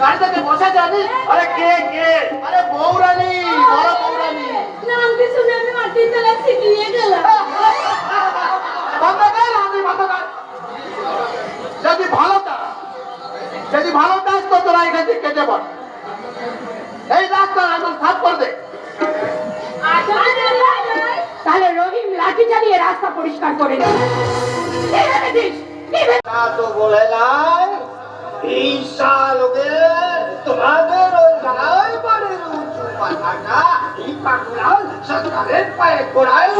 গাড়িতে বসে যাবি? আরে কে কে? আরে বৌরানী, বড় বৌরানী। নাম কি শুনে আমি মাটির তলায় ছিটিয়ে গেলাম। বন্ধ কর, আমি বন্ধ কর। যদি ভালো কাজ তো তোরা এখান থেকে কেটে পড়। এই রাস্তা এখন সাফ করে দে। তাহলে রহিম লাঠি চালিয়ে রাস্তা পরিষ্কার করে দেবে। তা তো বলে নাই এই শালোকে তোমাদের ওই গায়ে বাড়ির উঁচু পাতাটা এই পাকুড়াল সরকারের পায়ে পড়ায়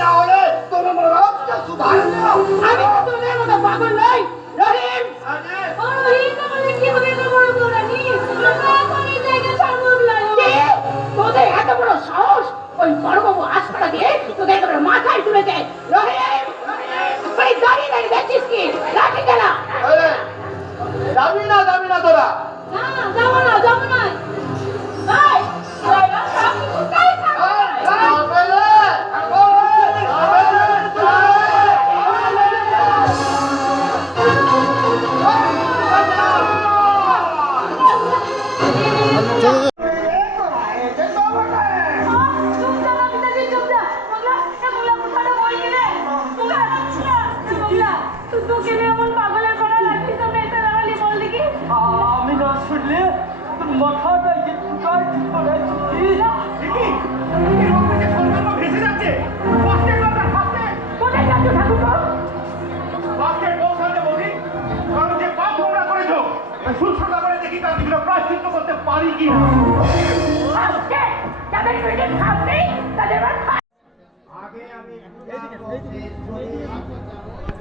না হলে তোর রক্তটা সুধার নাও। আমি তো তোদের মতো পাগল নই রহিম। ও রহিম তাহলে কি হবে এত বড় গোরানি? আমরা এখন এই জায়গা ছাড়বো লাগে। তোদের এত বড় সাহস ওই বড়বাবু আসপাড়া দিয়ে তোদের একেবারে মাথায় তুলেছে। রহিম ওই দাঁড়িয়ে দাঁড়িয়ে দেখছিস কি? লাঠি চালা। যাবি না তোরা? না যাবো না ভাই সব কিছু তাই থাকবে। আমি না শুনলে তোর মাথাটা ভেসে যাচ্ছে। কোথায় যাচ্ছ ঠাকুর? প্রায়শ্চিত্ত করতে পারি কি না? তাদের পেটে খাপ নেই তাদের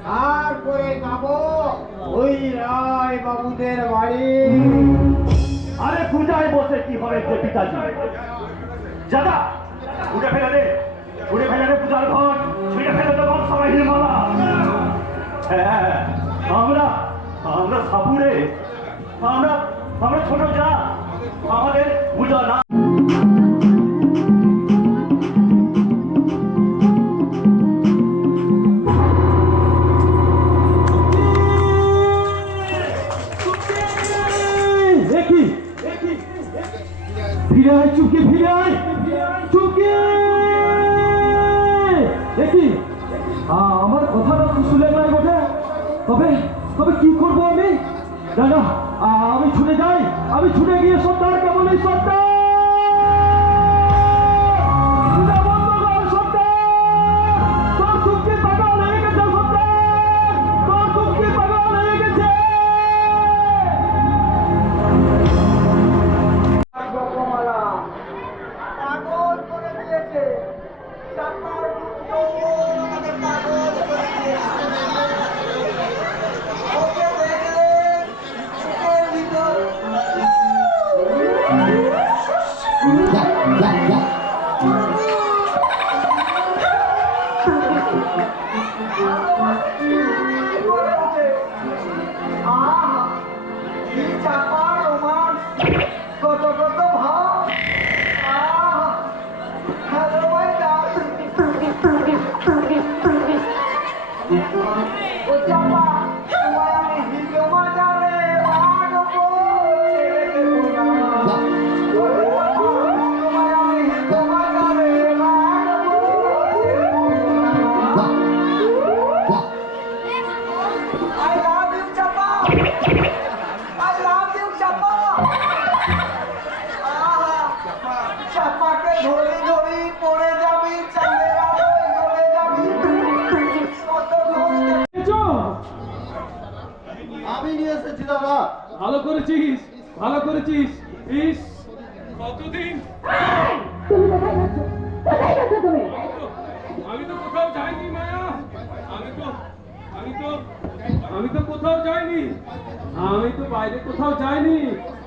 তারপরে যাবো ওই রায় বাবুদের বাড়ি। আরে পূজায় বসে কি হবে যে পিতাজি? দাদা উঠে ফেলে দে পূজার ঘর ছুঁড়ে ফেলে দেবো সবাই হিরমালা। হ্যাঁ আমরা সাপুরে আমরা ছোট যা আমাদের পূজা না। আমার কথাটা শুনে নাই বটে। তবে কি করবো আমি? দাদা আমি ছুটে গিয়ে সর্দার কেমন এই সর্দার ভালো করেছিস। ইস কতদিন আমি তো কোথাও যাইনি মায়া। আমি তো কোথাও যাইনি। আমি তো বাইরে কোথাও যাইনি।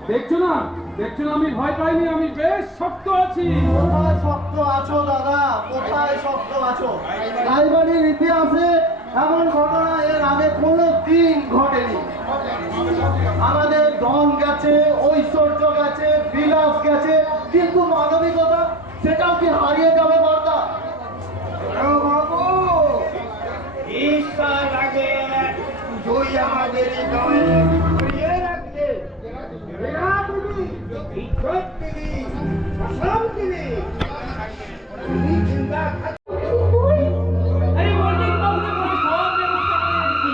দেখছো না আমি ভয় পাইনি। আমি বেশ শক্ত আছি। কোথায় শক্ত আছো দাদা? কোথায় শক্ত আছো? রায়বাড়ির ইতিহাসে এমন ঘটনা এর আগে কোনো দিন ঘটেনি। আমাদের ধন গেছে, ঐশ্বর্য গেছে, বিলাস গেছে, কিন্তু মানবিকতা সেটাও কি হারিয়ে যাবে বর্দা? বাবু তোমাদের এই গাঁয়ে ঘুরিয়ে রাখছে রেখা দেবী, ইজ্জত দেবী, আসাম দেবী। তুমি চিন্তা আরে মর্নিং বাবুকে বলে সব ব্যবস্থা করে রেখেছি।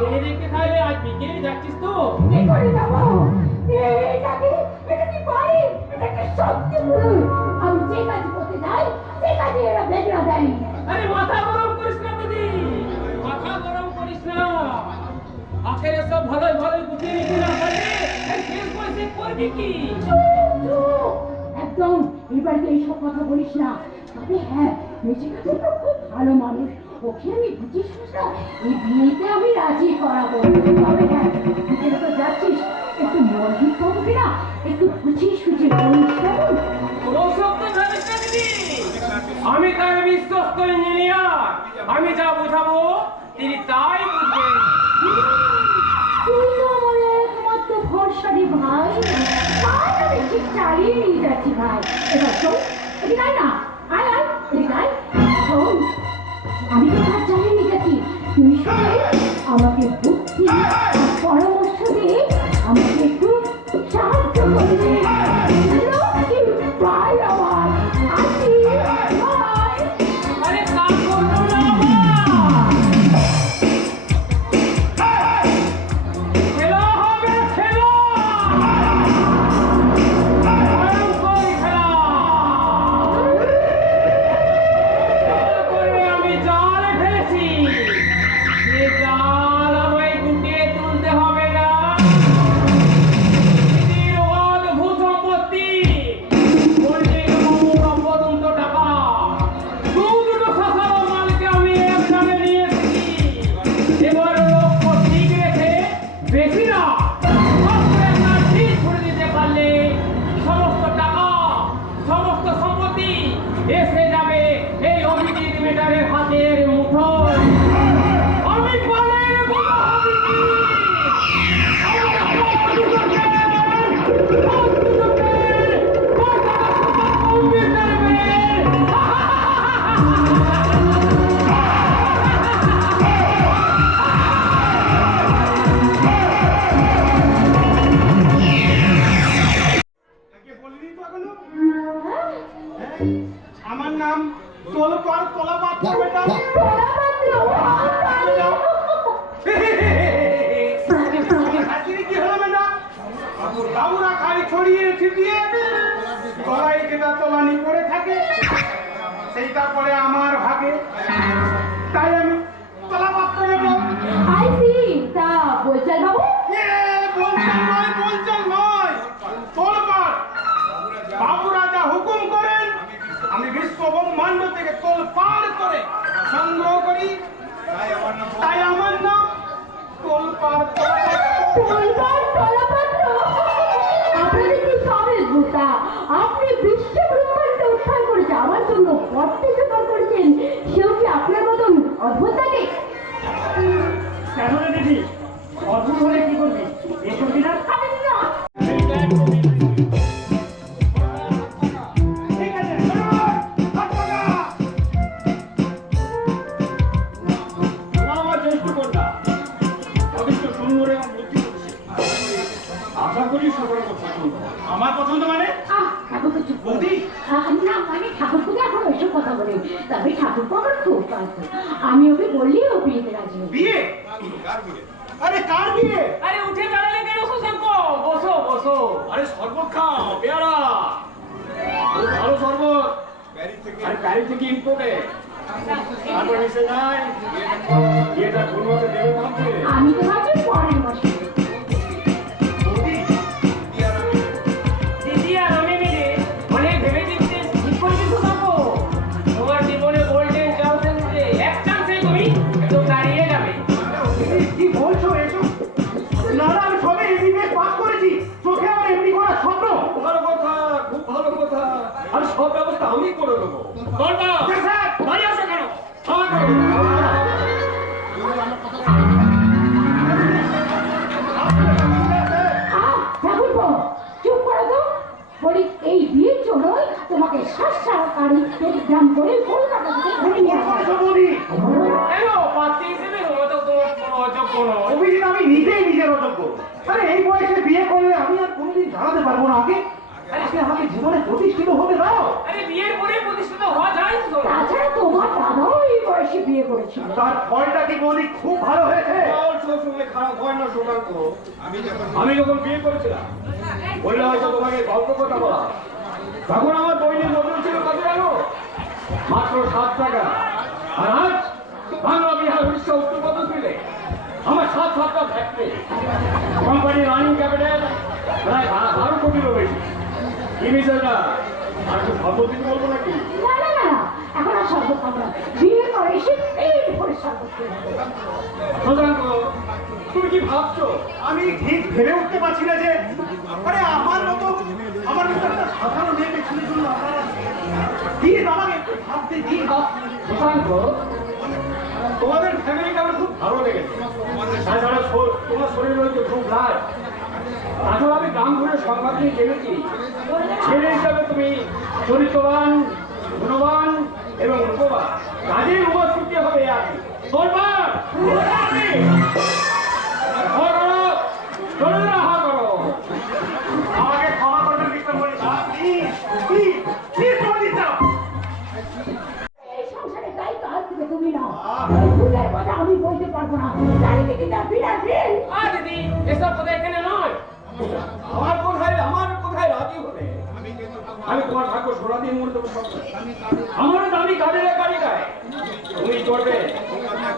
মেয়ে দেখতে তাহলে আজ বিকেলে যাচ্ছিস তো? কি করে যাবো? এটা কি পারি? এটা কি সত্যি বলুন? আমি যে কাজ করতে যাই সে কাজে এরা বেগড়া দেয়। আরে মাথা গরম করিস না দিদি, মাথা গরম করিস না। আখেরে সব ভালোই ভালোই গুছিয়ে নিতে না পারলে এই শেষ বয়সে করবি কি? একদম এবারে এইসব কথা বলিস না। তবে হ্যাঁ, মেয়েটা তো খুব ভালো মানুষ, ওকে আমি বুঝিস না, এই বিয়েতে আমি রাজি করাবো। তবে হ্যাঁ, তুই তো যাচ্ছিস, একটু মন্দির পাবো না, একটু বুঝিয়ে সুঝিয়ে বলিস কেমন? ওসব তো ভাবিস না দিদি, আমি তার বিশ্বস্ত ইঞ্জিনিয়ার। আমি যা বোঝাবো তিনি তাই বুঝবেন। তুই তো আমার একমাত্র ভরসা রে ভাই, তাই আমি ঠিক চালিয়ে নিয়ে যাচ্ছি ভাই। এবার শোন, এদিকে আয় না, আয় আয়, এদিকে আয়। শোন, আমি তো কাজ চালিয়ে নিয়ে যাচ্ছি, তুই শুনে আমাকে বুদ্ধি আর পরামর্শ দিয়ে আমাকে একটু সাহায্য করবে। লক্ষ্মী ভাই আমার, আসি ভাই। আরে তা করবো না আবার। খেলা হবে খেলা, ভয়ঙ্কর খেলা। করে আমি জাল ফেলেছি, সে জাল আমায় গুটিয়ে তুলতে হবে না। দিদির অদ্ভুত সম্পত্তি, পল্লীর বহু অপদন্ত টাকা, দুটো শাসানো মালকে আমি এক জালে নিয়ে এসেছি। এবার লক্ষ্য ঠিক রেখে বেশি না, মাত্র একটা ঠিক করে দিতে পারলে সমস্ত টাকা, সমস্ত সম্পত্তি এসে যাবে এই অভিজিৎ মেটারের হাতের মুঠোয়। আমি পালের বড় অভিজিৎ। তাকে বলিনি তো এখনো? আমার নাম তোলপাড় কলাপাত্র বেটা। হাসির কি হলো বেটা? বাবুরা খালি ছড়িয়ে ছিটিয়ে গলায় যেটা তোলানি করে থাকে সেইটা পরে আমার ভাগে, তাই আমি কলাপাত্র বেটা। আইসি, তা বলছেন বাবু? বলছেন নয়, তোলপাড়। বাবুরা যা হুকুম করেন আমি বিশ্ব ব্রহ্মাণ্ড থেকে তোলপাড় করে সংগ্রহ করি, তাই আমার নাম তোলপাড় কলাপাত্র। তোলবার কলাপাত্র? আপনাদের কি সবের গোটা? আপনি বিশ্ব ব্রহ্মাণ্ড উদ্ধার করে যাওয়ার জন্য পথে জোগাড় করেছেন, সেও কি আপনার মতন অদ্ভুত থাকে? কেন রে দিদি, অদ্ভুত হলে কি করবি? এ করবি না? আমি না। ঠিক আছে, হাত লাগা। আমার জ্যেষ্ঠ কন্যা যথেষ্ট সুন্দর এবং বুদ্ধিমতী, আশা করি সকলের কথা শুনবো। আমার পছন্দ মানে ঠাকুরকে চুপ করো। বৌদি? না মানে ঠাকুরকে এখন ওইসব কথা বলে, তবে ঠাকুরকে আমার খুব পাচ্ছে, আমি ওকে বললেই ও বিয়েতে রাজি হবে। বিয়ে? আরে কার বিয়ে? আরে উঠে দাঁড়ালে কেন শশাঙ্ক? বসো বসো। আরে শরবত খাও পেয়ারা, খুব ভালো শরবত, আর প্যারিস থেকে ইম্পোর্টে। তারপর মিশে যায় বিয়েটা কোন মতে দেবে ভাবছে। আমি তো ভাবছি পরের মাসে। দিদি আর আমি মিলে অনেক ভেবে চিন্তে ঠিক করেছি শশাঙ্ক। তোমার জীবনে গোল্ডেন চান্স এসেছে, এক চান্সে তুমি একদম দাঁড়িয়ে যাবে। কি বলছো এসব? না না, আমি সবে এমবিবিএস পাস করেছি, চোখে আমার এমবি করার স্বপ্ন। ভালো কথা, খুব ভালো কথা, আর সব ব্যবস্থা আমি করে দেবো। বলবা বাড়ি আসো কেন? ঠাকুরপো, চুপ করো তো। বলি এই বিয়ের জন্য তোমাকে সরকারি টেলিগ্রাম করে কলকাতা থেকে ধরে নিয়ে আসা। বৌদি, কেন পাত্রী হিসেবে হয়তো তোমার কোনো অযোগ্য নয়। অভিজিৎ আমি নিজে পারবো। আরে এই বয়সে বিয়ে করলে আমি আর কোনোদিন দাঁড়াতে পারবো না। আগে আমাকে জীবনে প্রতিষ্ঠিত হতে দাও। আরে বিয়ের পরে প্রতিষ্ঠিত হওয়া যায় তো। তাছাড়া তোমার দাদাও এই বয়সে বিয়ে করেছিল। তার ফলটা কি বৌদি খুব ভালো হয়েছে? সবসময় খারাপ হয় না সুকান্ত। আমি যখন বিয়ে করেছিলাম বললে হয়তো তোমাকে গল্প কথা বলা, তখন আমার দৈনিক মজুরি ছিল কত জানো? মাত্র 7 টাকা। আর আজ বাংলা বিহার উড়িষ্যা উত্তরপ্রদেশ আমার 7টা ফ্যাক্টরি, কোম্পানি রানিং ক্যাপিটাল প্রায় 12 কোটিরও বেশি। কি বিষয়টা আর তো সর্বদিন বলবো নাকি? না না না, এখন আর শরবত খাবো না। বিয়ে করে এসে পেট ভরে শরবত খেয়ে নেবো। সুকান্ত, তুমি কি ভাবছো? আমি ঠিক ভেবে উঠতে পারছি না যে আরে আমার মতো একটা সাধারণ মেয়েকে ছেড়ে জন্য আপনারা প্লিজ আমাকে একটু ভাবতে দিন। সুকান্ত, তোমাদের ফ্যামিলিকে আমার খুব ভালো লেগেছে। তাছাড়া তোমার শরীর রয়েছে খুব লাল। তাছাড়া আমি গ্রাম ঘুরে সংবাদ নিয়ে জেনেছি ছেলে হিসাবে তুমি চরিত্রবান, গুণবান এবং রূপবান। কাজের উপস্থিতি হবে আর তোরবার আমাকে ক্ষমা করবেন mister Mallika, please please please Mallika. এই সংসারের দায়িত্ব আজ থেকে তুমি নাও। ওই ভুলের কথা আমি বলতে পারবো না। চারিদিকে যা বিরাট ভিড়। দিদি এসব কথা এখানে নয়। আমার কোথায় রাজি হলে আমি তোমার ভাগ্য সোনা দিয়ে মনে দেবো। আমার দামি কাজের কারিগায় তুমি করবে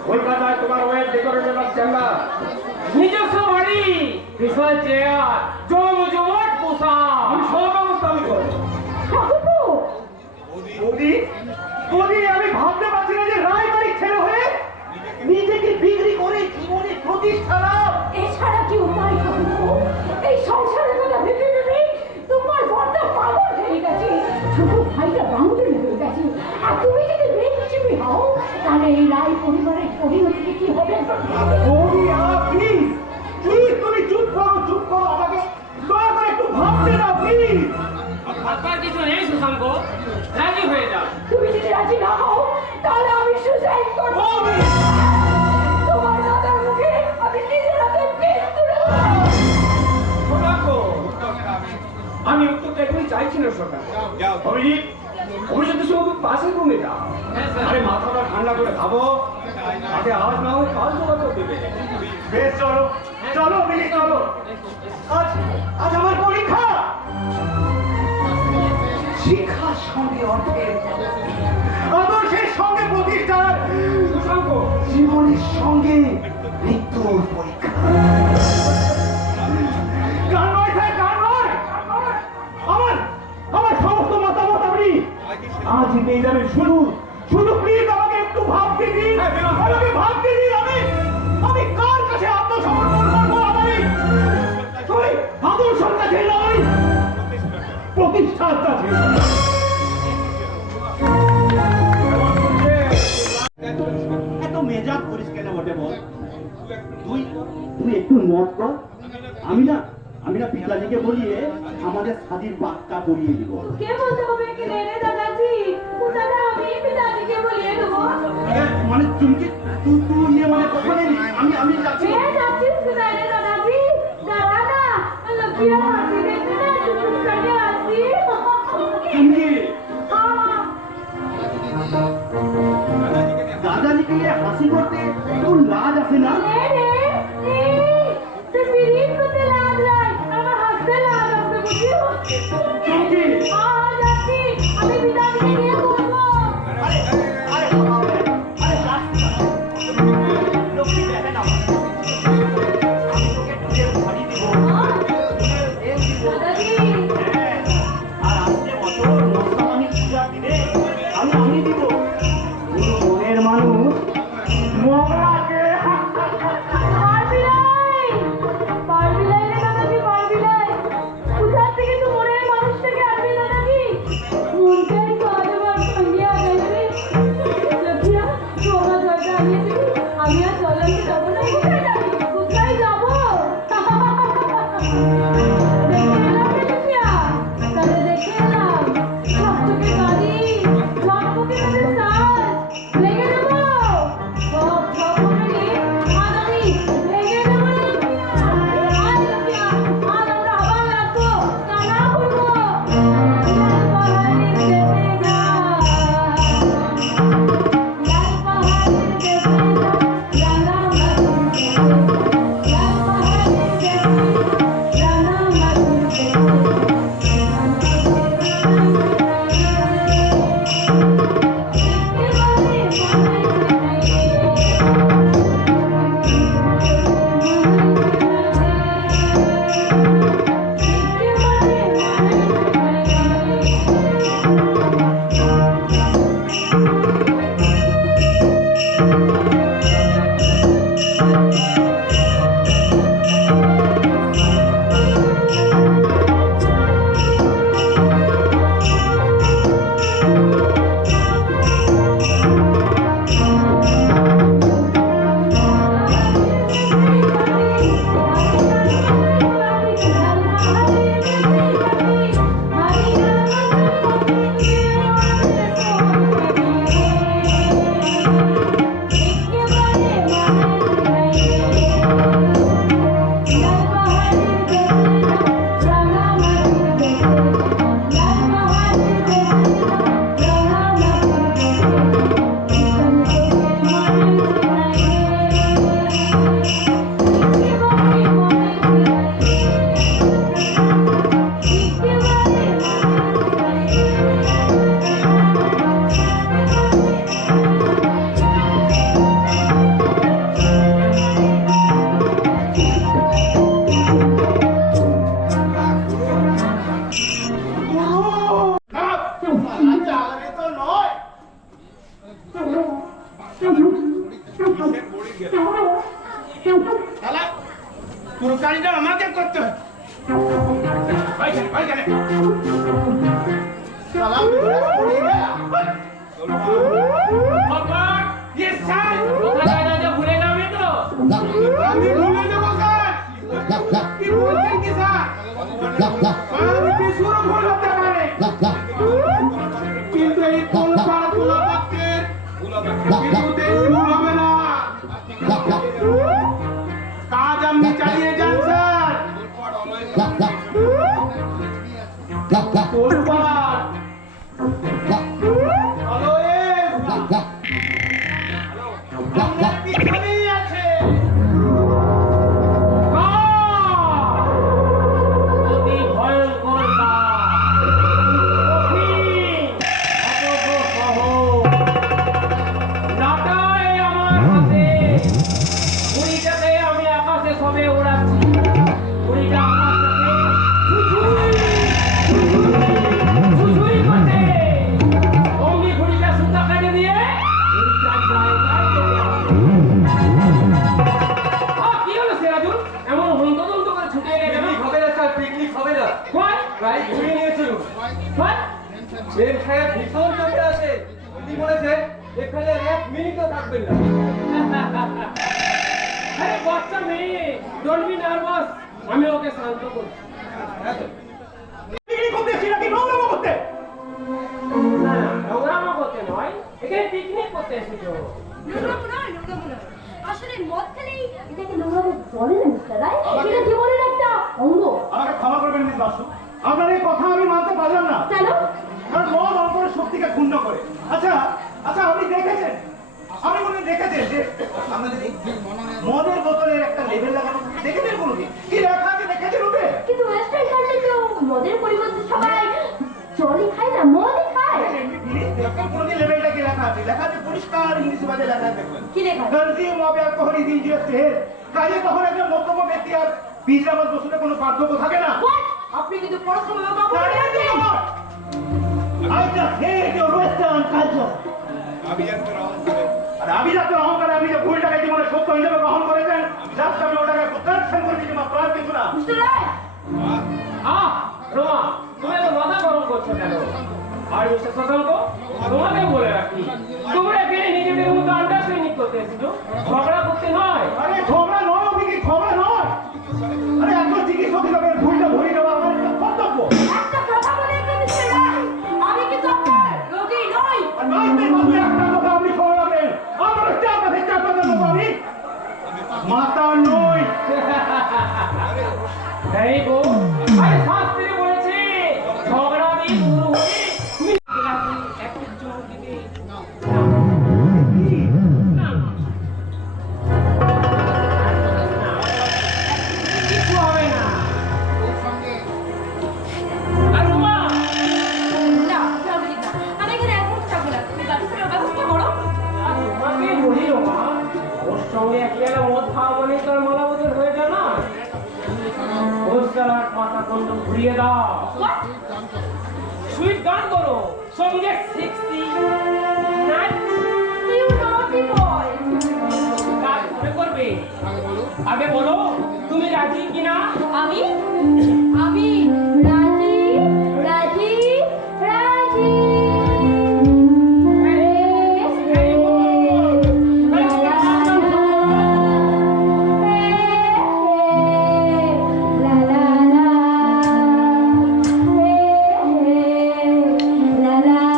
কলকাতায় তোমার ওয়েল ডেকোরেটর অফ চেম্বার, নিজস্ব বাড়ি, বিশাল চেয়ার, জমজমাট পোশাক। আমি সব ব্যবস্থা আমি করবো। ঠাকুরপো, বৌদি বৌদি, আমি ভাবতে পারছি না যে রায়বাড়ির ছেলে হয়ে নিজেকে বিক্রি করে জীবনে প্রতিষ্ঠা লাভ। এছাড়া কি উপায় ঠাকুরপো? এই সংসারের কথা ভেবে ভেবে তোমার বড়টা পাগল হয়ে গেছে, ছোট ভাইটা বাঙালি হয়ে গেছে। আর তুমি যদি বেশি হও তাহলে এই রায় পরিবারের পরিণতি কি হবে? বৌদি প্লিজ প্লিজ তুমি চুপ করো আমাকে দয়া করে একটু ভাবতে দাও প্লিজ। ভাববার কিছু নেই সুশান্ত, রাজি হয়ে যাও। তুমি যদি রাজি না হও তাহলে আমি সুসাইড করব। বৌদি তোমার দাদার মুখে আমি নিজের হাতে পেট তুলে দেবো। সুকান্ত, আমি উত্তরটা এখনই চাইছি না সরকার। অভিজিৎ শুধু পাশে ঘুমে যাও। আরে মাথাটা ঠান্ডা করে খাবো, তাতে আজ না হয় কাল তোমাকে দেবে। বেশ চলো অভিজিৎ চলো। আজ আমার পরীক্ষা। শিক্ষার সঙ্গে অর্থের, আদর্শের সঙ্গে প্রতিষ্ঠার, সুশান্ত, জীবনের সঙ্গে মৃত্যুর পরীক্ষা। গান নয় স্যার, গান নয়। আমার সমস্ত মতামত আপনি আজ পেয়ে যাবেন। শুধু প্লিজ আমাকে একটু ভাবতে দিন। আমাকে ভাবতে দিন। আমি কার কাছে আত্মসমর্পণ করবো? আমি আদর্শের কাছে নয়, প্রতিষ্ঠার কাছে। এত মেজাজ করিস কেন বটে বল? তুই একটু মত কর। আমি না পিতাজিকে বলিয়ে আমাদের স্বাধীন বার্তা করিয়ে দিব। কে বলতে হবে কি রে দাদাজি? দাদা আমি পিতাজিকে বলিয়ে দেবো। মানে তুমি নিয়ে মানে কখন আমি যাচ্ছি। কে যাচ্ছিস কোথায় রে দাদাজি? দাঁড়া না, লক্ষ্মী হাসি দেখে না চুপ করে হাসি। তুমি হ্যাঁ, দাদাজিকে নিয়ে হাসি করতে তোর লাজ আছে না? রে রে, এই, তুই বিড়ির প্রতি লাজ নাই, আমার হাসতে লাজ আছে বুঝি? চুমকি, যাচ্ছি, আমি পিতাজিকে নিয়ে বলবো। আরে লক্ষ্মী দেখে না, আমি তোকে ঢুকে শাড়ি দিব, দাদাজি, আর আজকে বছর মস্তানি পূজার দিনে আমি দিব পুরো মনের মানুষ মগরাকে। পারবি নাই রে দাদাজি, পারবি নাই। কোথার থেকে তো মনের মানুষটাকে আনবি দাদাজি? মনটাই তো আরেকবার ভাঙিয়া গেছে। লক্ষ্মীরা, তুই আমার দরজা আনিয়ে দিবি? আমি আর চলতে যাবো না। কোথায় যাবি? কোথায় যাবো? দেখে এলাম রে লক্ষ্মীরা, তাহলে দেখে এলাম। ঝকঝকে গাড়ি, ঝকঝকে তাদের সাজ, লেগে দেবো। সব ঝকঝকে নিয়ে আজ আমি ভেঙে দেবো রে লক্ষ্মীরা। তোমাকে করতে হয় ভগবান ইয়ে স্যার কোথায় যায় যে ভুলে যাবে তো আমি ভুলে যাবো স্যার কি বলছেন কি স্যার আমি কি শুরু ভুল হতে পারে কিন্তু এই তোলপাড় গোলাপাতের কিছুতেই ভুল হবে না কাজ আপনি চালিয়ে যান স্যার তোলপাড় অলওয়েজ আমার পিছনেই আছে অতি ভয়ঙ্কর কাজ কঠিন অপূর্ব সহজ নাটায় আমার হাতে ঘুড়িটাকে আমি আকাশে সবে উড়াচ্ছি ঘুড়িটা আকাশটাকে ছুঁচুই করছে অমনি ঘুড়িটা সুতা কেটে দিয়ে ঘুড়িটার জায়গায় লেগে আছে। কি হলো সিরাজুল এমন হন্তদন্ত করে ছুটে এলে কেন হবে না স্যার, পিকনিক হবে না। কই প্রায় ঘুরে নিয়েছিল। কই প্রেম সাহেব ভীষণ চোখে আছে। উনি বলেছে এখানে 1 মিনিটও থাকবেন না। আরে বাচ্চা মেয়ে ডোন্ট বি নার্ভাস আমি ওকে শান্ত করছি পিকনিক করতে এসেছি নাকি নোংরামো করতে না নোংরামো করতে নয় এখানে পিকনিক করতে এসেছো নোংরামো নয়। আসলে মদ খেলেই এটাকে নোংরামো বলে না মিস্টার রায়। এটা জীবনের একটা অঙ্গ। আমাকে ক্ষমা করবেন মিস বাসু আপনার এই কথা আমি মানতে পারলাম না কেন? কারণ মদ অন্তরের শক্তিকে ক্ষুণ্ণ করে আচ্ছা আচ্ছা আপনি দেখেছেন আপনি মনে হয় দেখেছেন যে মদের বোতলের একটা লেবেল লাগানো দেখেছেন কোনোদিন কি লেখা আছে দেখেছেন ওতে কিন্তু ওয়েস্টার্ন কান্ট্রি তো মদের পরিবর্তে সবাই জলই খায় না মদই খায়। কোনোদিন লেবেলটা কি লেখা আছে লেখা আছে পরিষ্কার ইংলিশ ভাষায় লেখা আছে দেখবেন কি লেখা আছে? Consume of alcohol is injurious to health কাজে তখন একজন মদ্যপ ব্যক্তি আর বীজরাবাদ বসুতে কোনো পার্থক্য থাকে না What? আপনি কিন্তু পড়াশোনা বাবা বলে রাখেন। I just hate your western culture. আর আভিজাত্যের অহংকারে আপনি যে ভুল টাকায় জীবনে সত্য হিসেবে গ্রহণ করেছেন জাস্ট আমি ওটাকে কারেকশন করে দিচ্ছি মাত্র আর কিছু না মিস্টার রায় রোমা তুমি এত মাথা গরম করছো কেন আর মিস্টার শশাঙ্ক তোমাকে বলে রাখি তোমরা এখানে নিজেদের মতো আন্ডারস্ট্যান্ডিং করতে এসেছো ঝগড়া করতে নয় আরে ঝগড়া নয় অভিকে ঝগড়া নয় আরে একজন চিকিৎসক হিসাবে ভুলটা ধরিয়ে দেওয়া আমার একটা কর্তব্য একটা কথা বলে কি মিস্টার রায় আমি কিন্তু আপনার রোগী নই। আর নয়তে মাত্র একটা কথা আপনি সরে রাখবেন আমার চার মাসে চার মাসের মতো আমি মাতা নই এই গো আরে শাস্ত্রে বলেছে ঝগড়া দিয়ে শুরু হয়ে তুমি একটা চুমুক দিতে কিছু হবে না আর রোমা না যাবে না আমি এখানে এক মুহূর্ত থাকবো না তুমি গাড়ি ফেরার ব্যবস্থা করো। আর তোমাকে বলি রোমা ওর সঙ্গে একলা মদ খাওয়া মানে তার মালা বদল হয়ে যায় না ওর চালার মাথা কন্ড ঘুরিয়ে দাও What? সুইট গান করো সঙ্গে সেক্সি নাচ You naughty boy. গান করে করবে আগে বলো তুমি রাজি কিনা আমি রাজি রাজি রাজি। La la la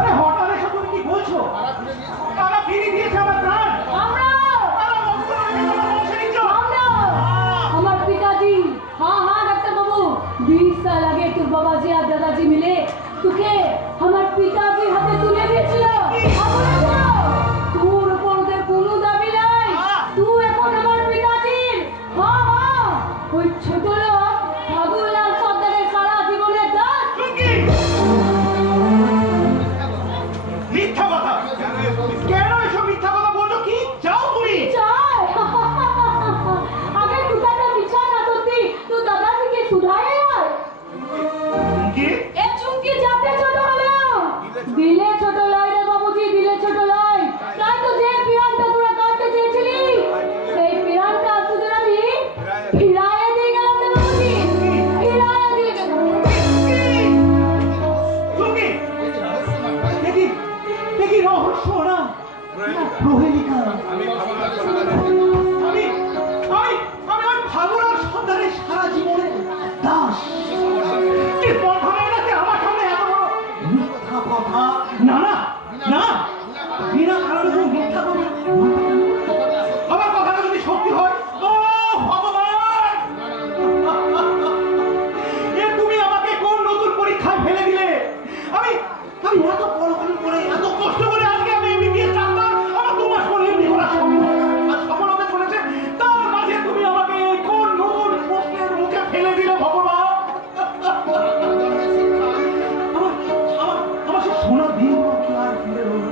আরে হঠাৎ এসে তুমি কি বলছো? তারা ফিরিয়ে দিয়েছে আমার প্রাণ। আমরা তারা মঙ্গল রেখে তোমার বংশে নিচ্ছ। हमारे पिताजी हाँ हाँ डॉक्टर बाबू 20 साल आगे তোর বাবাজি আর দাদাজি মিলে তোকে আমার পিতাজি হাতে তুলে দিয়েছিল তোর উপর ওদের কোনো দাবি নাই তুই এখন আমার পিতাজির হ্যাঁ হ্যাঁ ওই ছোট লোক বাবুলাল সর্দারের সারা জীবনের দাস চুমকি! মিথ্যা কথা। কেন এসব মিথ্যা কথা বলছো? কি চাও তুমি? চাই আগে টুকাটা বিছায় না সত্যি তো দাদাজিকে সুধারে আয় চুমকি! এ চুমকি যাতে ছোট হলো দিলে ছোট লয় রে বাবুজি দিলে ছোট লয় তাই তো যে পিরানটা তোরা কাটতে চেয়েছিলি সেই পিরানটা তোদের আমি ফিরাইয়ে দিয়ে গেলাম রে বাবুজি ফিরাইয়ে দিয়ে গেলাম চুমকি! দেখি রহস্য না প্রহেলিকা। আমি ওই ফাগুনার সন্ধানে সারা জীবনে দাস। কি বন্ধনে এটাকে আমার সামনে এত বড় মিথ্যা কথা? না না না, বিনা কারণে তুমি মিথ্যা কথা। আমার কথাটা যদি সত্যি হয়, ও ভগবান! এ তুমি আমাকে কোন নতুন পরীক্ষায় ফেলে দিলে? আমি এত পড়াশোনা করে এত কষ্ট করে আজকে আমি এমবিবিএস ডাক্তার, আমার 2 মাস পরে এমডি করার সফল হতে চলেছে, তার মাঝে তুমি আমাকে কোন নতুন প্রশ্নের মুখে ফেলে দিলে ভগবান! আমার সে সোনার দিন কি আর ফিরে এলো না?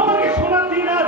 আমার কি সোনার দিন আর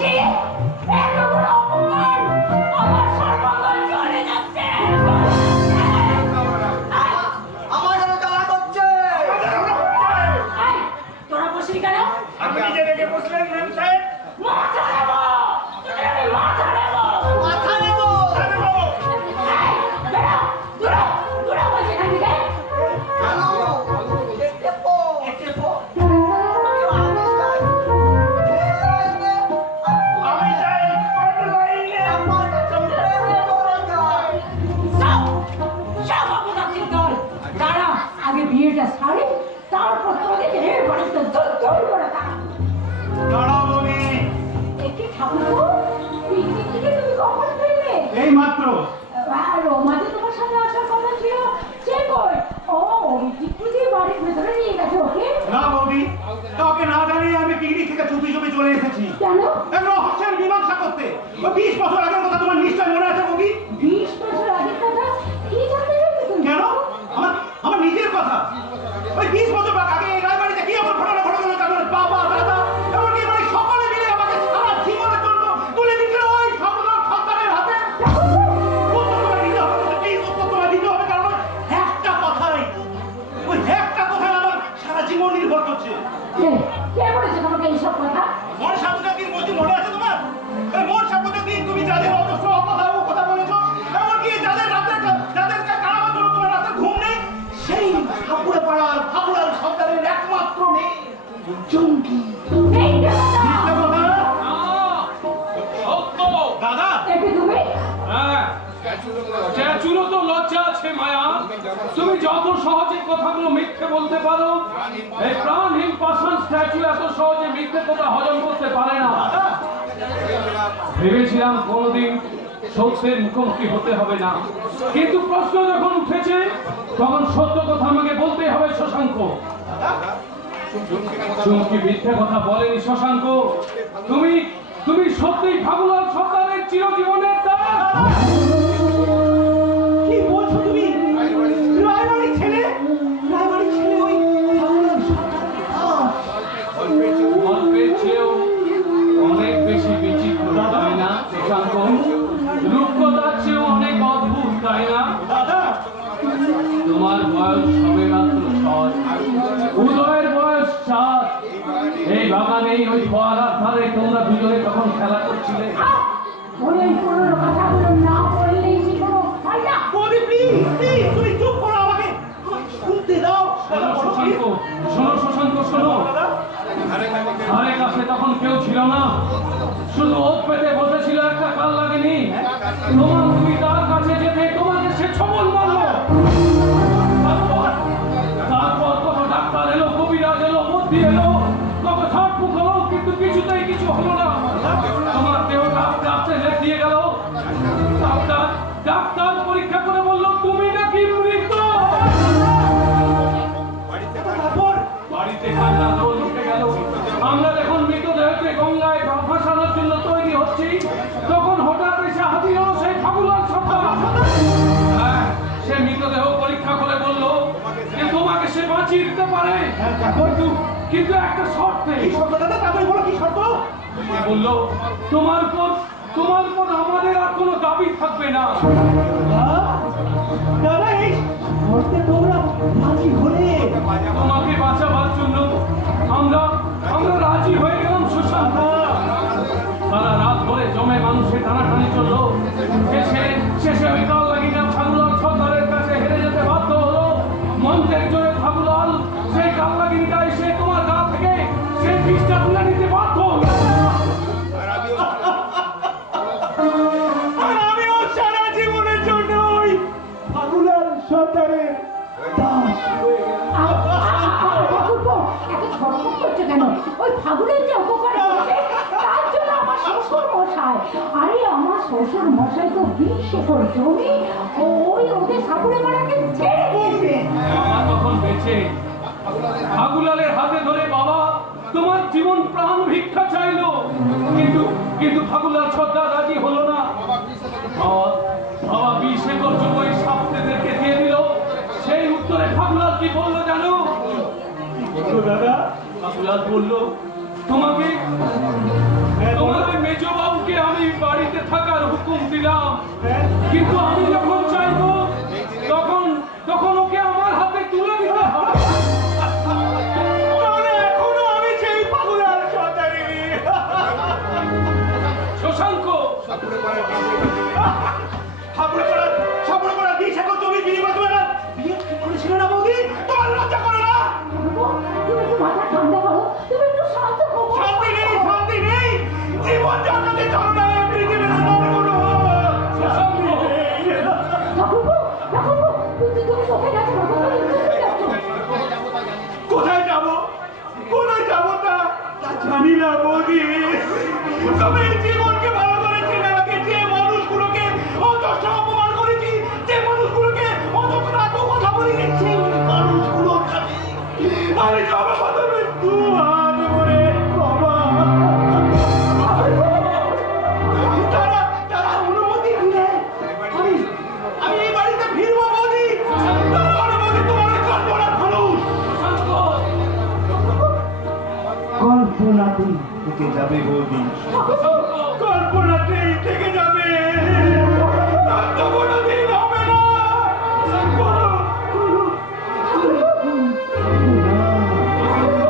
কি এত বড় অপমান আমার সর্বমঙ্গল চলে যাচ্ছে আমার জন্য জ্বালা করছে এই, তোরা বসলি কেন আপনি নিজে থেকে বসলেন ম্যাম সাহেব? মাথা নেব তোদের আমি মাথা নেব মাথা নেবো এই, বেরো, দূরে, দূরে বলছি না দিকে। হ্যালো টেপো আমি চাই কোন লাইনে সব, সব অপদার্থের দল। দাঁড়া, আগে বিয়েটা সারি, তারপর তোদেরকে এর বাড়িতে দৌড় করে দাঁড়া। দাঁড়াবনি একে ঠাকুর, পিকনিক থেকে তুমি কখন ফিরবে? এই মাত্র। আর রোমা যে তোমার সাথে আসার কথা ছিল, সে কই? ও, ওই টিকু দিয়ে বাড়ির ভেতরে নিয়ে গেছে ওকে? না বৌদি, কাউকে না জানিয়ে আমি পিকনিক থেকে চুপি চুপি চলে এসেছি কেন? এক রহস্যের মীমাংসা করতে। ওই 20 বছর আগের কথা তোমার নিশ্চয় মনে আছে বৌদি? 20 বছর আগের কথা কি জানতে চাইছো তুমি? কেন? আমার নিজের কথা। ওই 20 বছর আগে এই রায়বাড়িতে কি আমার ঘটনা ঘটে গেল জানো? বাবা দাদা এমনকি মানে সকলে মিলে আমাকে সারা জীবনের জন্য তুলে দিচ্ছিল ওই সর্বনাশ সন্তানের হাতে। উত্তর তোমায় দিতে হবে, প্লিজ উত্তর তোমায় দিতে হবে, কারণ একটা কথাই, ওই একটা কথাই আমার সারা জীবন নির্ভর করছে। কে বলেছে তোমাকে এইসব কথা? মন সাপোর্টের দিন বলছি, মনে আছে তোমার? ওই মন সাপোর্টের দিন তুমি যাদের অজস্র কথা বলেছো, এমনকি যাদের কারাবার জন্য তোমার রাতে ঘুম নেই, সেই ঠাকুরে পাড়ার ফাগুলার সন্তানের একমাত্র মেয়ে চুমকি। এই কথা মিথ্যে কথা? সত্য দাদা একে তুমি হ্যাঁ চেঁচুলো তো লজ্জা আছে মায়া তুমি যত সহজে কথাগুলো মিথ্যে বলতে পারো এই প্রাণহীন পাষাণ স্ট্যাচু এত সহজে মিথ্যে কথা হজম করতে পারে না ভেবেছিলাম কোনোদিন সত্যের মুখোমুখি হতে হবে না কিন্তু প্রশ্ন যখন উঠেছে তখন সত্য কথা আমাকে বলতে হবে শশাঙ্ক চুমকি মিথ্যে কথা বলেনি শশাঙ্ক তুমি সত্যিই ফাগুলার চিরজীবনের দাস। কি বলছো তুমি? রায়বাড়ির ছেলে ওই গল্পের চেয়েও অনেক বেশি বিচিত্র, তাই না শশাঙ্ক? রূপকথার চেয়েও অনেক অদ্ভুত, তাই না? দাদা তোমার বয়স সবে মাত্র 6, উদয়ের বয়স 7। এই বাগানেই ওই ফোয়ারার ধারে তোমরা দুজনে তখন খেলা করছিলে। ওই পুরনো কথাগুলো না বললেই কি কোনো হয় না? বৌদি প্লিজ তুমি চুপ করো, আমাকে শুনতে দাও। শোনো শশাঙ্ক, শোনো। ধারে কাছে তখন কেউ ছিল না, শুধু ওত পেতে বসেছিল একটা কাল লাগেনি। তুমি তার কাছে যেতে তোমাকে সে ছবল মারলো। তারপর কত ডাক্তার এলো, কবিরাজ এলো, বুদ্ধি এলো, কত ঝাড়ফুঁক হলো, কিন্তু কিছুতেই কিছু হলো না। তোমার দেহটা আস্তে আস্তে লেগে গেল। ডাক্তার পরীক্ষা করে বললো তুমি নাকি মৃত। বাড়িতে কান্না রোল উঠে গেল। আমরা যখন মৃতদেহকে গঙ্গায় ভাসানোর জন্য তৈরি হচ্ছি, তখন হঠাৎ এসে হাজির হলো সেই ফাগুলাল সর্দার। হ্যাঁ, সে মৃতদেহ পরীক্ষা করে বলল যে তোমাকে সে বাঁচিয়ে দিতে পারে, কিন্তু একটা শর্তে। সে বলল তোমার পর আমাদের আর কোনো দাবি থাকবে না। তোমাকে বাঁচাবার জন্য আমরা রাজি হয়ে গেলাম সুশান্ত। সারা রাত ধরে জমে মানুষের টানাটানি চললো। শেষে ওই কাল লাগিনা ফাগুলাল সর্দারের কাছে হেরে যেতে বাধ্য হলো। মন্ত্রের জোরে ফাগুলাল সেই কাল লাগিনটা এসে তোমার গা থেকে সেই বিষটা তুলে নিতে বাধ্য হলো। আর আমিও সারা জীবনের জন্য ওই ফাগুলাল সর্দারের দাস হয়ে গেলাম। এত ছটফট করছে কেন? ওই ফাগুলের যে উপকার করছে তার জন্য আমার শ্বশুর মশাই, আরে আমার শ্বশুর মশাই তো 20 একর জমি ওই ওদের সাপুরে মারাকে ছেড়ে দিয়েছে। আমার তখন বেঁচে ফাগুলালের হাতে ধরে বাবা তোমার জীবন প্রাণ ভিক্ষা চাইলো, কিন্তু ফাগুলাল সর্দার রাজি হলো না। বাবা 20 একর জমি সাপটেদেরকে দিয়ে দিল। সেই উত্তরে ফাগুলাল কি বললো জানো? দাদা ফাগুলাল বলল তোমাদের মেজ বাবুকে আমি বাড়িতে থাকার হুকুম দিলাম, কিন্তু আমি যখন চাইবো তখন ওকে আমার হাতে তুলে দিতে হবে। তাহলে এখনো আমি সেই ফাগুলাল সর্দারই। শশাঙ্ক, সাপুরে করা 20 একর জমি বিনিময় তুমি না বিয়ে করেছিল না বৌদি? তোমার লজ্জা করে না? তুমি একটু মাথা ঠান্ডা করো, তুমি একটু শান্ত হও। শান্তি নেই জীবন জগতে চলে না পৃথিবীর নরগুলো। তুমি কোথায় যাচ্ছ? কোথায় যাব তা জানি না বৌদি। তবে জীবনকে ভালো করে চেনে রাখে যে মানুষগুলোকে অযথা অপমান করেছি, যে মানুষগুলোকে অযথা এত কথা বলে গেছি, মানুষগুলোর কাছে আমি জবা পাতাবে দু হাত ভরে ক্ষমা। তারা অনুমতি দিলে আমি এই বাড়িতে ফিরবো বৌদি। তারা অনুমতি তোমার কল্পনা মানুষ কল্পনাতেই থেকে যাবে বৌদি, কল্পনাতেই থেকে যাবে। আর তো কোনোদিন হবে না।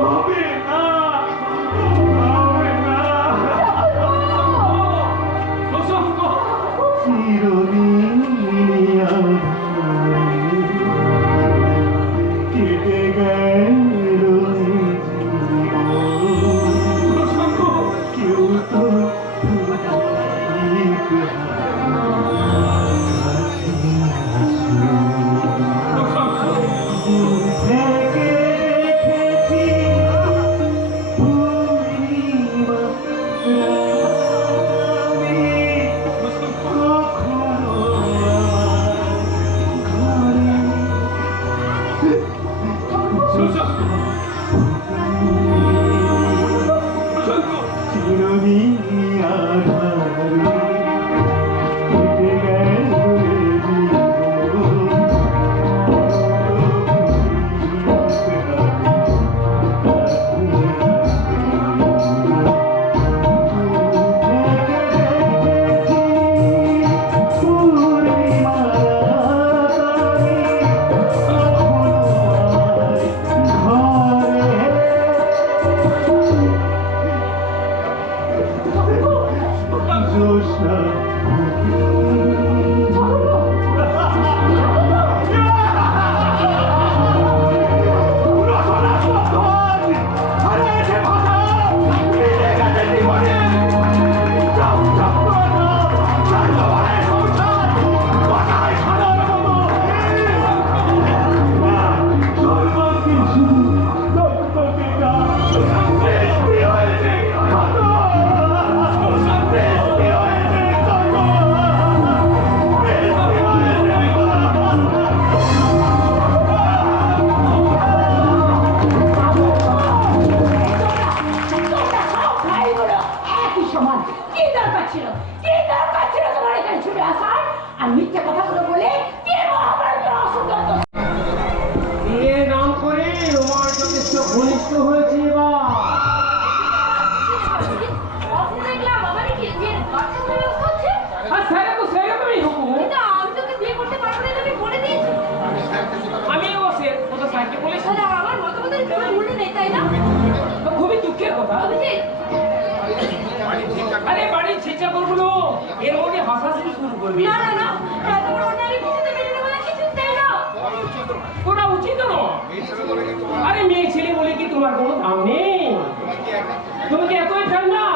হবে না। শশাঙ্ক, চিরদিন কেটে গেল শশাঙ্ক, কেউ তো থেকে রেখেছি পূর্ণিমা রাতে। কখনো চিরদিন আধারে তোমরা সব ভাইগুলো একই সমান। কি দরকার ছিল? কি দরকার ছিল তোমার এখানে ছুটে আসার? আর মিথ্যে কথাগুলো বলে কি মহাভারত অসুন্দর বিয়ে নাম করে রোমার যথেষ্ট ঘনিষ্ঠ হয়েছে এবার। দেখলাম আমার কি বিয়ের বাচ্চা হয়ে হচ্ছে। আর স্যারে তো সেরকমই হুকুম। কিন্তু আমি তোকে বিয়ে করতে পারবো না, তুমি বলে দিয়েছি। আমিও সে ওটা স্যারকে বলেছি। তাহলে আমার মতামতের কোনো মূল্য নেই, তাই না? তো খুবই দুঃখের কথা। অভিজিৎ, আরে বাড়ির ছিচা করগুলো এর মধ্যে হাসাহাসি শুরু করবি। না না না, এত বড় অন্যায় আমি কিছুতে মেনে নেবো না, কিছুতেই না। ওটা উচিত নয়। আরে মেয়ে ছেলে বলে কি তোমার কোনো দাম নেই? তুমি কি এতই ঠান্ডা?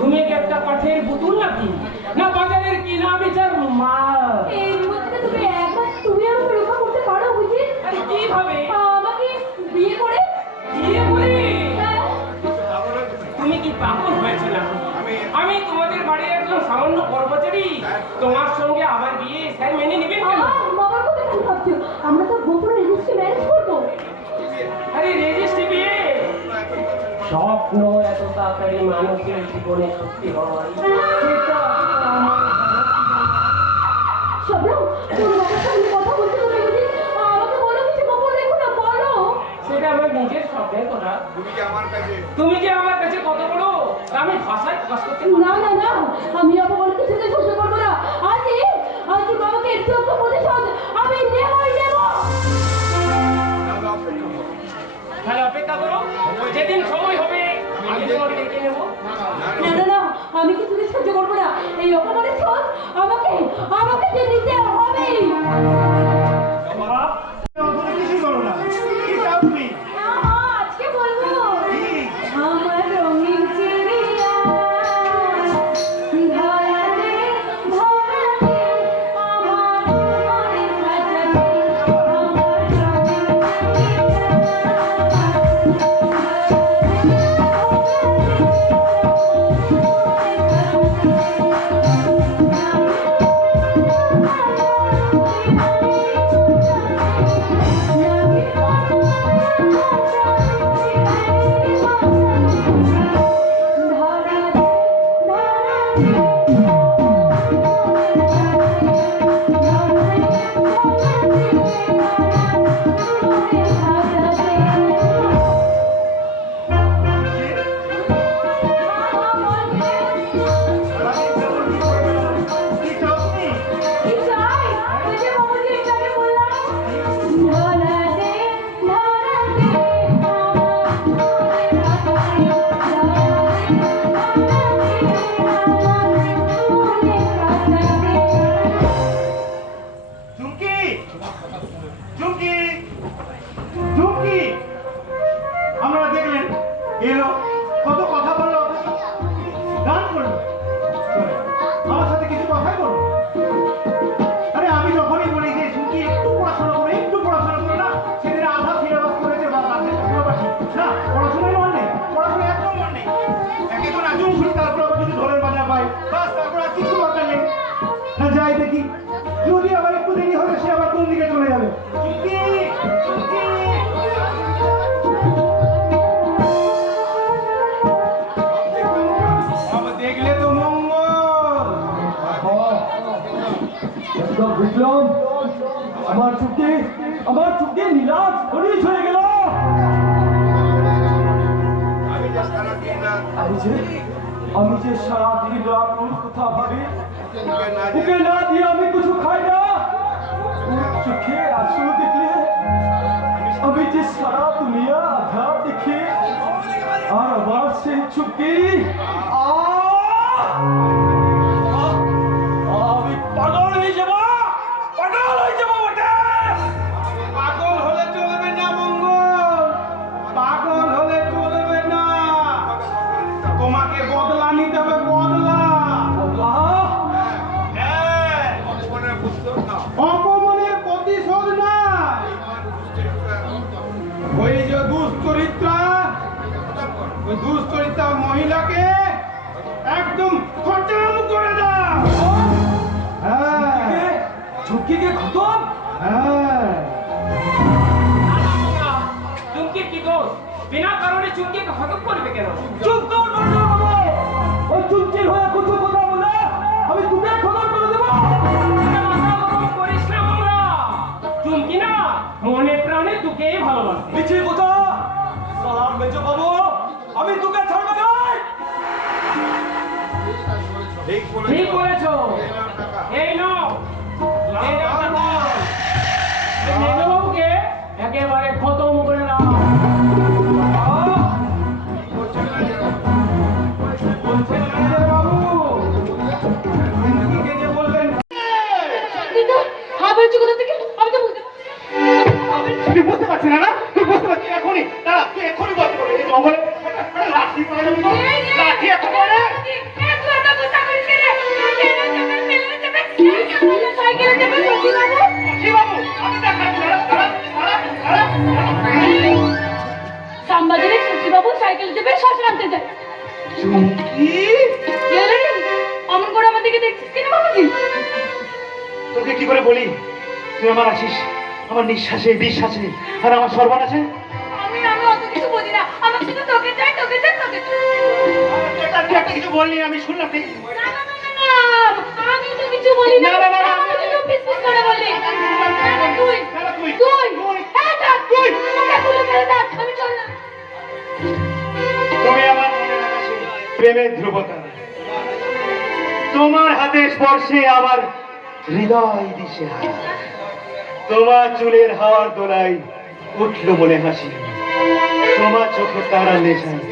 তুমি কি একটা কাঠের পুতুল নাকি? না বাজারের কিনা বিচার মাল? এর মধ্যে তুমি একবার তুমি আমাকে রক্ষা করতে পারো অভিজিৎ? আরে কিভাবে? আমাকে বিয়ে করে? বিয়ে করে? হ্যাঁ। তুমি কি পাগল হয়েছে না? আমি তোমাদের বাড়ির একজন সামান্য কর্মচারী, তোমার সঙ্গে আবার বিয়ে স্যার মেনে নেবেন কেন? বাবার কথা কি ভাবছো? আমরা তো গোপনে রেজিস্ট্রি ম্যারেজ করবো। আরে রেজিস্ট্রি বিয়ে স্বপ্ন এত তাড়াতাড়ি মানুষের জীবনে সত্যি হয় সেটা আমার শবনম, তুমি বাবার সঙ্গে কথা বলতে হবে অভিজিৎ। আমাকে বলো, কিছু গোপন রেখো না, বলো। সেটা আমার নিজের স্বপ্নের কথা। তুমি যে আমার কাছে কত বড় তা আমি ভাষায় প্রকাশ করতে পারবো না না না, আমি অপমান কিছুতে সহ্য করবো না। আজ বাবাকে একটু একটু প্রতিশোধ আমি নেবই নেব। তাহলে অপেক্ষা করো, যেদিন সময় হবে আমি তোমাকে ডেকে নেবো। না না না, আমি কিছুতে সহ্য করবো না। এই অপমানের শোধ আমাকে আমাকে যে নিতে হবে। কিছুই করো না। কি চাও তুমি? আজকে বলবো কি? আমার রঙিন চিড়িয়া ধরাতে ধরাতে আমার মনের খাঁচাতে আমার রঙিন কি চাও তুমি? কি চাই? ওই যে বাবাজি এটাকে বললাম। ধরাতে ধরাতে আমার মনের খাঁচাতে চুমকি! চুমকি! চুমকি! আপনারা দেখলেন এলো, কত কথা বললো, গান করলো, আমার সাথে কিছু কথাই বললো। আরে আমি যখনই বলি যে চুমকি একটু পড়াশোনা করে না, সেদিন আধা সিলেবাস করেছে বা বাকি না, পড়াশোনায় মন নেই, পড়াশোনা একদম মন নেই। একে তো নাচুন শুনি, তারপর আবার যদি ঢোলের বাজনা পাই, বাস তারপর আর কিছু দরকার নেই। না যাই দেখি, যদি আবার একটু দেরি হবে সে আবার কোন দিকে চলে যাবে। চুমকি! চুমকি! দেখলে তো মঙ্গল। একদম বুঝলাম। আমার চুক্তি নিরাশ খনিজ হয়ে গেল। আমি যে সারা দিন রাত ওর কথা ভাবি, ওকে না দিয়ে আমি কিছু খাই না। ওর চোখে আসল দেখলে আমি যে সারা দুনিয়া আধার দেখি, আর আবার সেই চুক্তি চুমকিকে হতক করবে কেন? চুপ কর নরেন্দ্র বাবু। ওই চুপচির হয়ে কিছু কথা বলে আমি তোকে খবর করে দেবো। মাথা গরম করিস না বাবা। চুমকি না মনে প্রাণে তোকেই ভালোবাসে। মিছিল কথা সালাম মেজো বাবু, আমি তোকে ছাড়বো না। ঠিক বলেছো। এই নাও, এই নাও টাকা। এই মেজবাবুকে একেবারে খতম করে দাও। দিদা আবার কোথা থেকে আমি তো বুঝতে তুই বুঝতে পারছিস না? তুই বুঝতে পারছিস না এখনই? দাঁড়া, তুই এখনই বলতে পারবি। এই জঙ্গলে একটা লাঠি পাওয়া যাবে না? লাঠি একটা পাওয়া যাবে? কি বাবু? আমি দেখাচ্ছি, দাঁড়া, দাঁড়া, দাঁড়া, দাঁড়া, দাঁড়া। সাম্বাদিনী শশীবাবু সাইকেল চেপে শ্মশান আনতে যায়। চুমকি, অমন করে আমার দিকে দেখছিস কেন বাবুজি? তোকে কি করে বলি? তুই আমার আছিস, আমার নিঃশ্বাসে বিশ্বাসে, আর আমার সর্বনাশে। আমি অত কিছু বুঝি না, আমার শুধু তোকে চাই তোকে চাই তোকে চাই। তুই একটা কিছু বললি, আমি শুনলাম ঠিক। না, না, না, না, না, আমি তো কিছু বলি না। না, না, না, না, আমাকে তো ফিসফিস করে বললি। না, না, তুই, না, না, তুই। তুই, হ্যাঁ, থাক, তুই, মুখে খুলে ফেলে থাক, আমি চললাম। তুমি আমার মনের আকাশে প্রেমের ধ্রুবতা, তোমার হাতে স্পর্শে আমার হৃদয় দিশেহারা, তোমার চুলের হাওয়ার দোলায় উঠল মনে হাসি, তোমার চোখে তারা নেশায়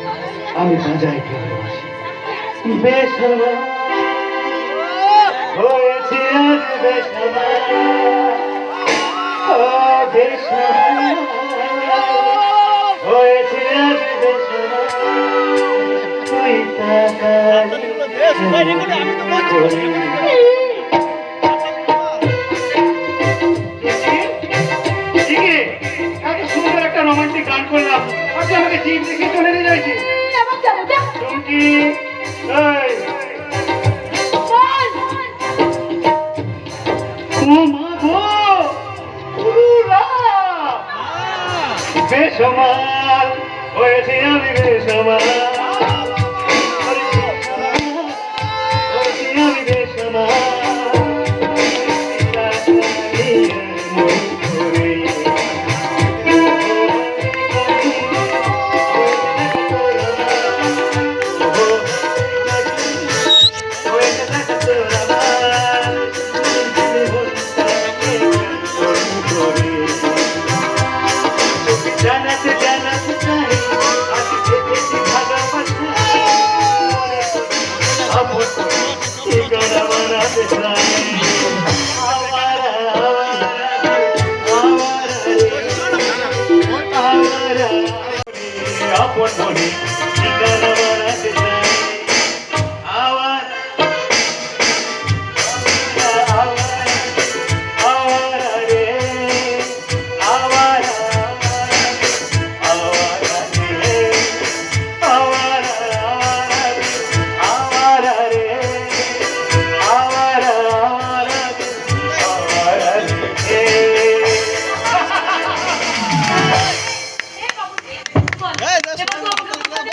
আমি বাজাই ভালোবাসি। বেশমা হয়েছে আজ বেশমা, ও বেশমা হয়েছে আজ বেশমা, তুই তাকালে এত সুন্দর একটা রোমান্টিক গান করলাম, আজকে আমাকে জিপ দেখে চলে নিয়ে যাইছি। আবার যাবো, যা। চুমকি, এই, বল। ও মা গো, উরুরা, বেসমাল হয়েছি আমি, বেসমাল হয়েছি আমি, বেসমাল জানাতে জানাতে চাই আজকে দেখেছি ভালোবাসা, আপন ঠিকানা বানাতে চাই। আপন মনে ঠিকানা বানাতে চাই। আওয়ার আওয়ার রে, আওয়ার এ বাবুজি, বল। এবার তো আমাকে বলতে দে।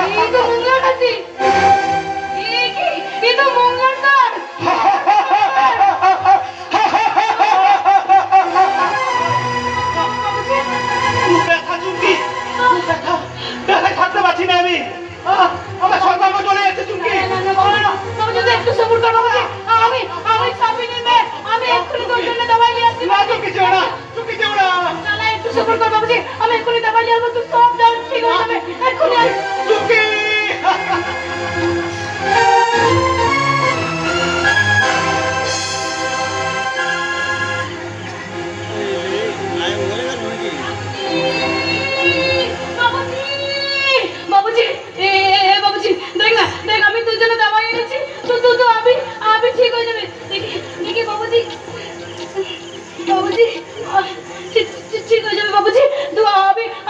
এই তো মঙ্গল হাসি। এই তো মঙ্গল স্যার। ব্যথা চুমকি, ব্যথায় থাকতে পারছি না আমি। আমার সন্তানকে চলে যাচ্ছে চুমকি। বাবুজি তো একটু সবুর কর বাবুজি। আমি সাবিনের মেয়ে, আমি এক্ষুনি তোর জন্য দবাই নিয়ে আসছি। না চুমকি যেও না, চুমকি যেও না। না, না, একটু সবুর কর বাবুজি, আমি এক্ষুনি দবাই নিয়ে আসবো, তুই সব ডাউন ঠিক হয়ে যাবে, এক্ষুনি আয়। চুমকি, বাবুজি, বাবুজি, বাবুজি, দেখ না, দেখ আমি তোর জন্য দাওয়াই এনেছি, তো আমি ঠিক হয়ে যাবে। দেখি বাবুজি, বাবুজি, ঠিক হয়ে যাবে বাবুজি, তো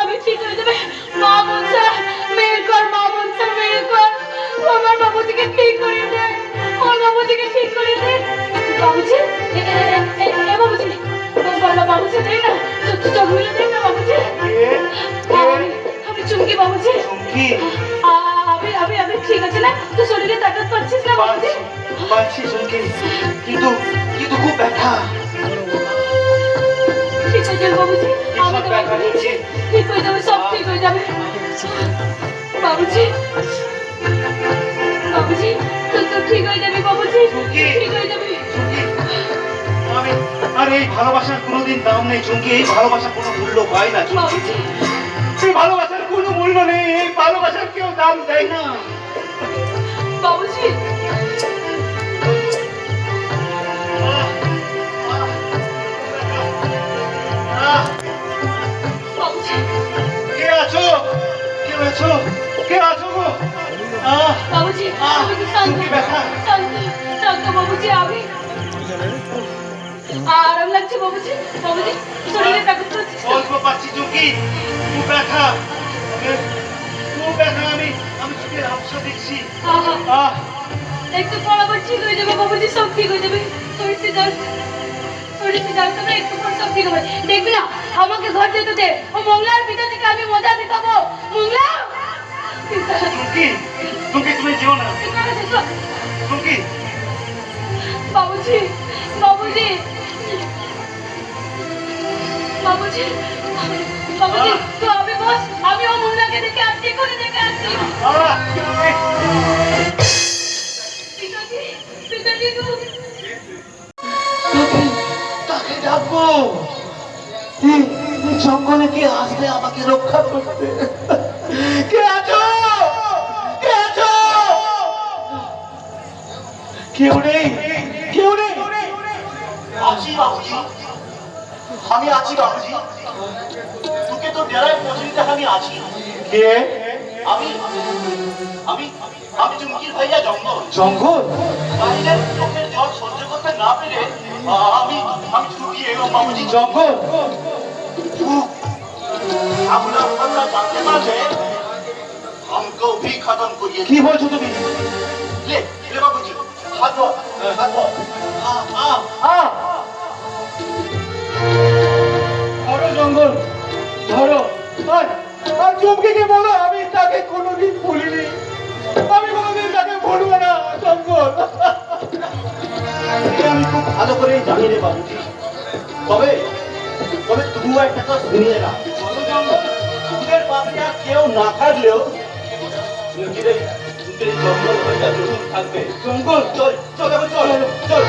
আমি ঠিক হয়ে যাবে। মা বলছে মেয়ের কর, মা বলছে মেয়ের কর, আমার বাবুজিকে ঠিক করে দে, আমার বাবুজিকে ঠিক করে দে। বাবুজি, বাবুজি, বাবুজি, চোখটা দেই না, চোখ মিলে দেই না বাবুজি। আমি চুমকি বাবুজি। চুমকি আমি ঠিক আছে না? তো শরীরে তাকাত পাচ্ছিস না বাবুজি? পাচ্ছি চুমকি, কিন্তু কিন্তু খুব ব্যথা। ঠিক হয়ে যাবে বাবুজি, আমাকে ব্যথা দিচ্ছে, ঠিক হয়ে যাবে, সব ঠিক হয়ে যাবে বাবুজি। বাবুজি তো ঠিক হয়ে যাবে বাবুজি, ঠিক হয়ে যাবে। আর এই ভালোবাসার কোনোদিন দাম নেই চুমকি, এই ভালোবাসার কোনো মূল্য পায় না চুমকি। বাবুজি এই ভালোবাসার কোনো মূল্য নেই, এই ভালোবাসার কেউ দাম দেয় না। বাবুজি বাবুজি কে আছো? কে আছো? কে আছো গো? বাবুজি আমি কি শান্ত শান্ত বাবুজি। আমি আরাম লাগছে বাবুজি। বাবুজি শরীরে তাকাত পাচ্ছিস না? অল্প পাচ্ছি চুমকি, খুব ব্যথা, খুব ব্যথা। আমি চোখের আবসা দেখছি। আহা, একটু পর আবার ঠিক হয়ে যাবে বাবুজি, সব ঠিক হয়ে যাবে। শরীরতে যাস তবে একটু পর সব ঠিক হবে, দেখবি না? আমাকে ঘর যেতে দে, ও মংলার পিতা থেকে আমি মজা দেখাবো। মংলা চুমকি, চুমকি তুমি যেও না চুমকি। বাবুজি বাবুজি বাবুজি বাবুজি তো আমি বস, আমি ও মংলাকে দেখে আসছি, করে দেখে আসছি। পিতাজি পিতাজি গো, তাকে ডাকবো। এই জঙ্গলে কে আসবে আমাকে রক্ষা করতে? কে আছো? কে আছো? কেউ নেই, কেউ নেই। আছি বাবুজি, আমি আছি বাবুজি, তোকে তো ডেরায় পৌঁছে দিতে আমি আছি। কে? আমি আমি আমি চুমকির ভাইয়া জঙ্গল। জঙ্গল? বাইরের চোখের জল সহ্য করতে না পেরে আমি আমি ছুটিয়ে এলাম বাবুজি। জঙ্গল? আমরা জানতে পারলে हमको भी खत्म करिए। কি বলছো তুমি? ले ले बाबूजी, हाथ धो, हाथ धो। ধরো জঙ্গল, ধরো। আর চুমকিকে বলো আমি তাকে কোনোদিন ভুলিনি, আমি কোনোদিন তাকে ভুলবো না। জঙ্গল আমি খুব ভালো করেই জানি রে বাবুজি, তবে তবে তুমিও একটা কথা শুনিয়ে না। তোদের পাশে আর কেউ না থাকলেও চুমকির এই জঙ্গল হয়ে জরুর থাকবে। জঙ্গল চল চল এখন চল চল।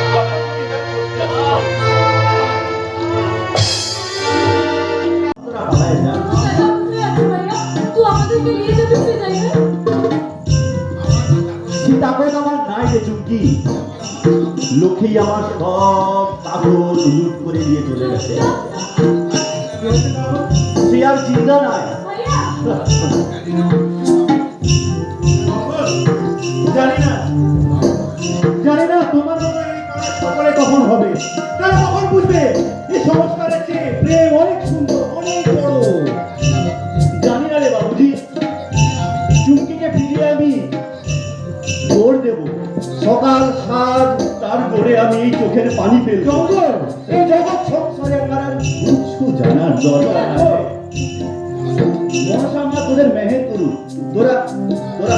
তুই আমাদেরকে নিয়ে যাবি সে জায়গায়? তাকত আমার নাই রে চুমকি, লক্ষ্মী আমার সব তাকত লুট করে নিয়ে চলে গেছে। সে আর চিন্তা নাই। ভাইয়া জানি না তোমার মতো এই কাজ সকলে কখন হবে, তারা কখন বুঝবে এই সংস্কারের চেয়ে প্রেম অনেক সুন্দর, অনেক বড়। জানি না রে বাবুজি, চুমকিকে ফিরিয়ে আমি জোর দেব, সকাল সাজ তারপরে আমি এই চোখের পানি ফেলব। জঙ্গল এই জগৎ সংসারে আমার আর কিছু জানার দরকার আছে। মহাসাম্মা তোদের মেহের করুক, তোরা তোরা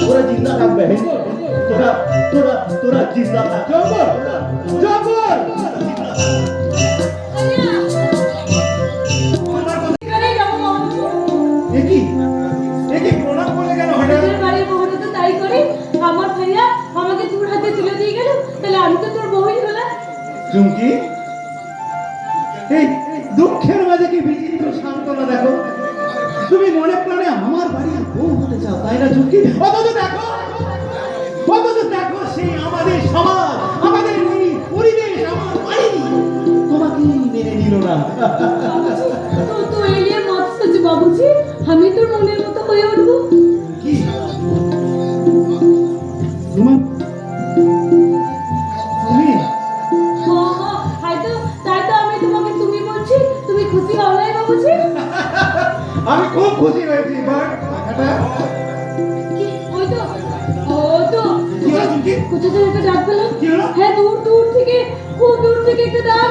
তোরা জিন্দা থাক বেহেন, তোরা তোরা তোরা জিন্দা থাক। জঙ্গল জঙ্গল এখানে যাবো বাবুজি। একই একই প্রণাম করলে কেন হঠাৎ? তোদের বাড়ির বউটা তো তাই করে, আমার ভাইয়া আমাকে তোর হাতে তুলে দিয়ে গেল, তাহলে আমি তো তোর বউই হলাম। চুমকি, এই দুঃখের মাঝে কি বিচিত্র সান্ত্বনা দেখো। তুমি মনে প্রাণে আমার বাড়ির বউ হতে চাও, তাই না চুমকি? অথচ দেখো সেই আমাদের সমাজ, আমাদের এই পরিবেশ, আমার বাড়ি তোমাকেই মেনে নিল না। তো এলিয়ে মাছ আছে বাবুজি, আমি তোর মনের মতো হয়ে উঠবো। কি তোমার তুমি হয়তো তাই তো আমি তোমাকে তুমি বলছি, তুমি খুশি হও নাই বাবুজি? আমি খুব খুশি হয়েছি। এবার কি ওই তো ও তো কি হলো চুমকি? কোথা থেকে একটা ডাক পেলাম। কি হলো? হ্যাঁ দূর দূর থেকে, খুব দূর থেকে একটা ডাক।